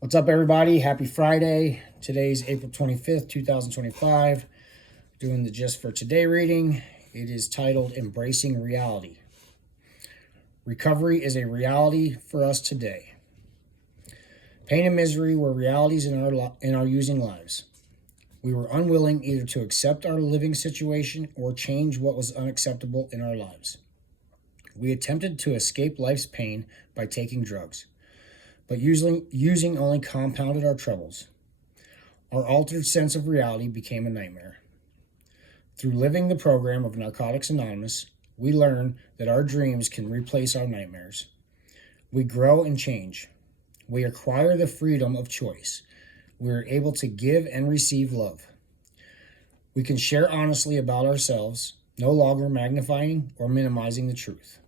What's up, everybody? Happy Friday. Today's April 25th, 2025. Doing the Just for Today reading. It is titled Embracing Reality. Recovery is a reality for us today. Pain and misery were realities in our using lives. We were unwilling either to accept our living situation or change what was unacceptable in our lives. We attempted to escape life's pain by taking drugs, but using only compounded our troubles. Our altered sense of reality became a nightmare. Through living the program of Narcotics Anonymous, we learn that our dreams can replace our nightmares. We grow and change. We acquire the freedom of choice. We are able to give and receive love. We can share honestly about ourselves, no longer magnifying or minimizing the truth.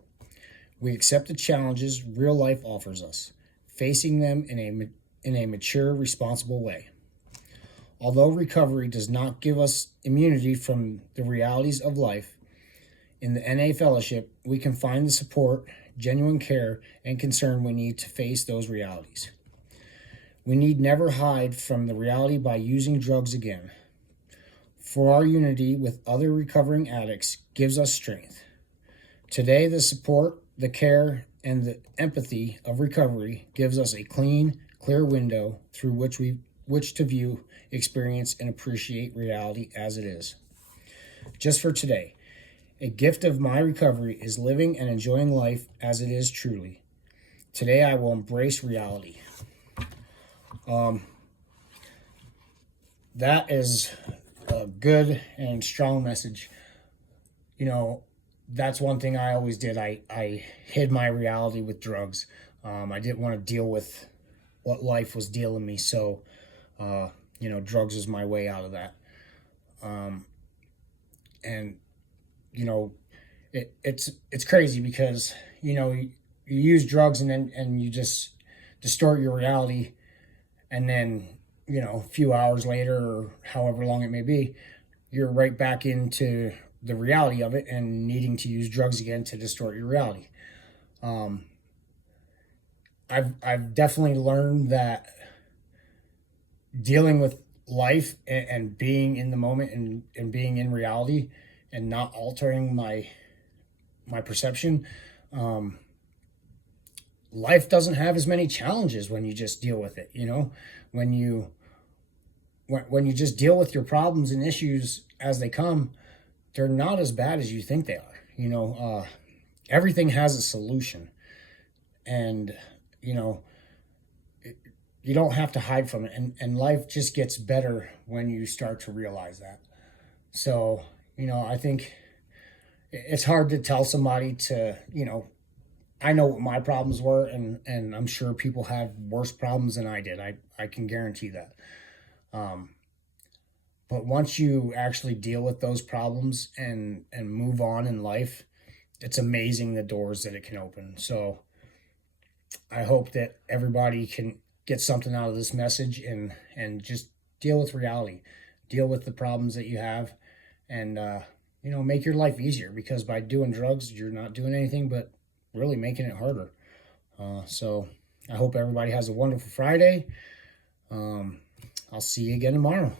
We accept the challenges real life offers us, facing them in a mature, responsible way. Although recovery does not give us immunity from the realities of life, in the NA Fellowship, we can find the support, genuine care, and concern we need to face those realities. We need never hide from the reality by using drugs again. For our unity with other recovering addicts gives us strength. Today, the support, the care, and the empathy of recovery gives us a clean, clear window through which to view, experience, and appreciate reality as it is. Just for today, a gift of my recovery is living and enjoying life as it is truly. Today I will embrace reality. That is a good and strong message. That's one thing I always did. I hid my reality with drugs. I didn't want to deal with what life was dealing me. So, drugs is my way out of that. And it's crazy because, you use drugs and you just distort your reality. And then, a few hours later or however long it may be, you're right back into the reality of it and needing to use drugs again to distort your reality. I've definitely learned that dealing with life and being in the moment and being in reality and not altering my perception, life doesn't have as many challenges when you just deal with it. When you just deal with your problems and issues as they come, they're not as bad as you think they are. Everything has a solution, and you don't have to hide from it, and life just gets better when you start to realize that. So, I think it's hard to tell somebody to, I know what my problems were, and I'm sure people have worse problems than I did. I can guarantee that. But once you actually deal with those problems and move on in life, it's amazing the doors that it can open. So I hope that everybody can get something out of this message and just deal with reality, deal with the problems that you have, and make your life easier, because by doing drugs, you're not doing anything but really making it harder. So I hope everybody has a wonderful Friday. I'll see you again tomorrow.